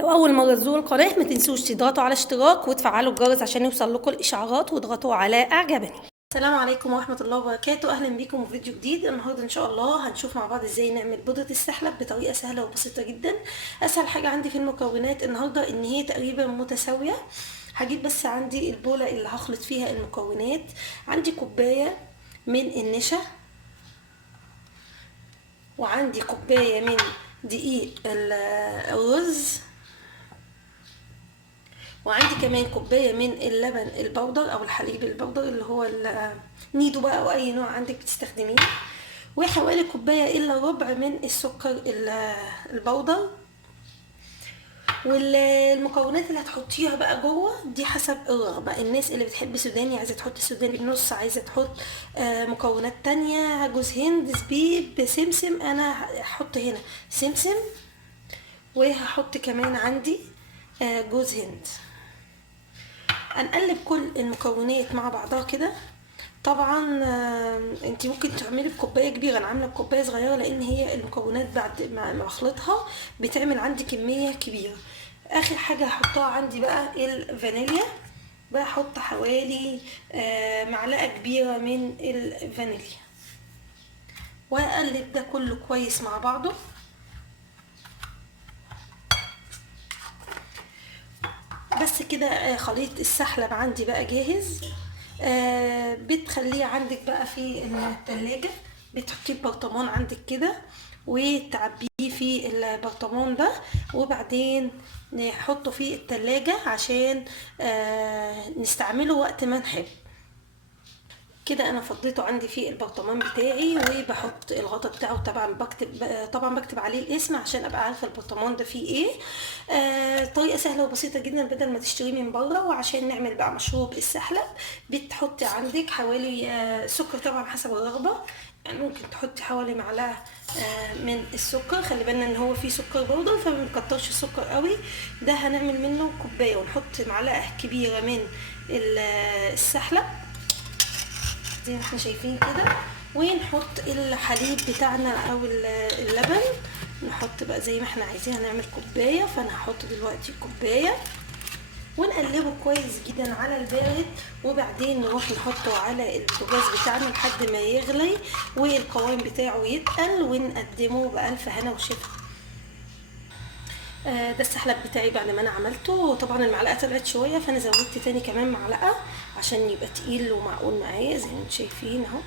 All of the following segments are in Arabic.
لو اول مره تزوروا القناه ما تنسوش تضغطوا على اشتراك وتفعلوا الجرس عشان يوصل لكم الاشعارات واضغطوا على اعجبني. السلام عليكم ورحمه الله وبركاته، اهلا بيكم في فيديو جديد. النهارده ان شاء الله هنشوف مع بعض ازاي نعمل بودره السحلب بطريقه سهله وبسيطه جدا. اسهل حاجه عندي في المكونات النهارده ان هي تقريبا متساويه. هجيب بس عندي البوله اللي هخلط فيها المكونات. عندي كوبايه من النشا، وعندي كوبايه من دقيق الرز، وعندي كمان كوبايه من اللبن البودر او الحليب البودر اللي هو النيدو بقى او اي نوع عندك بتستخدميه، وحوالي كوبايه الا ربع من السكر البودر. والمكونات اللي هتحطيها بقى جوه دي حسب الرغبه. الناس اللي بتحب سوداني عايزه تحط سوداني بنص، عايزه تحط مكونات تانية، جوز هند، زبيب، سمسم. انا هحط هنا سمسم، وهحط كمان عندي جوز هند. هنقلب كل المكونات مع بعضها كده. طبعا انت ممكن تعملي بكوبايه كبيره، انا عامله بكوبايه صغيره لان هي المكونات بعد ما اخلطها بتعمل عندي كميه كبيره. اخر حاجه هحطها عندي بقى الفانيليا، بحط حوالي معلقه كبيره من الفانيليا، واقلب ده كله كويس مع بعضه. بس كده خليط السحلب عندي بقى جاهز. بتخليه عندك بقى في التلاجة، بتحطيه في برطمان عندك كده وتعبيه في البرطمان ده، وبعدين نحطه في التلاجة عشان نستعمله وقت ما نحب. كده انا فضيته عندي في البرطمان بتاعي، وبحط الغطا بتاعه. طبعا بكتب عليه الاسم عشان ابقى عارفه البرطمان ده فيه ايه. طريقه سهله وبسيطه جدا بدل ما تشتريه من بره. وعشان نعمل بقى مشروب السحلب، بتحطي عندك حوالي سكر طبعا حسب الرغبه، يعني ممكن تحطي حوالي معلقه من السكر. خلي بالنا ان هو فيه سكر برضه فما نكترش السكر قوي. ده هنعمل منه كوبايه، ونحط معلقه كبيره من السحلب زي ما احنا شايفين كده، ونحط الحليب بتاعنا او اللبن. نحط بقى زي ما احنا عايزين، هنعمل كوبايه، فانا هحط دلوقتي كوبايه، ونقلبه كويس جدا على البارد. وبعدين نروح نحطه على البوتاجاز بتاعنا لحد ما يغلي والقوام بتاعه يتقل، ونقدمه بألف هنا وشفا. ده السحلب بتاعي بعد ما انا عملته. طبعا المعلقه طلعت شويه فانا زودت تاني كمان معلقه عشان يبقى تقيل ومعقول معايا زي ما انتم شايفين اهو.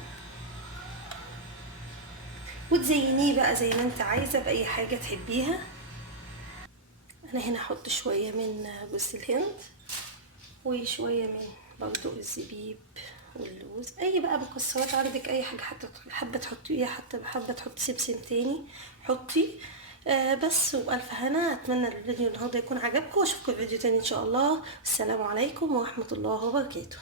وتزينيه بقى زي ما انت عايزه باي حاجه تحبيها. انا هنا هحط شويه من جوز الهند، وشويه من برضو الزبيب واللوز. اي بقى مكسرات عندك، اي حاجه حتى حابه تحطيها، حتى حابه تحطي سمسم تاني حطي. بس وبألف هنا. اتمنى الفيديو النهارده يكون عجبكم، واشوفكم في فيديو تاني ان شاء الله. السلام عليكم ورحمه الله وبركاته.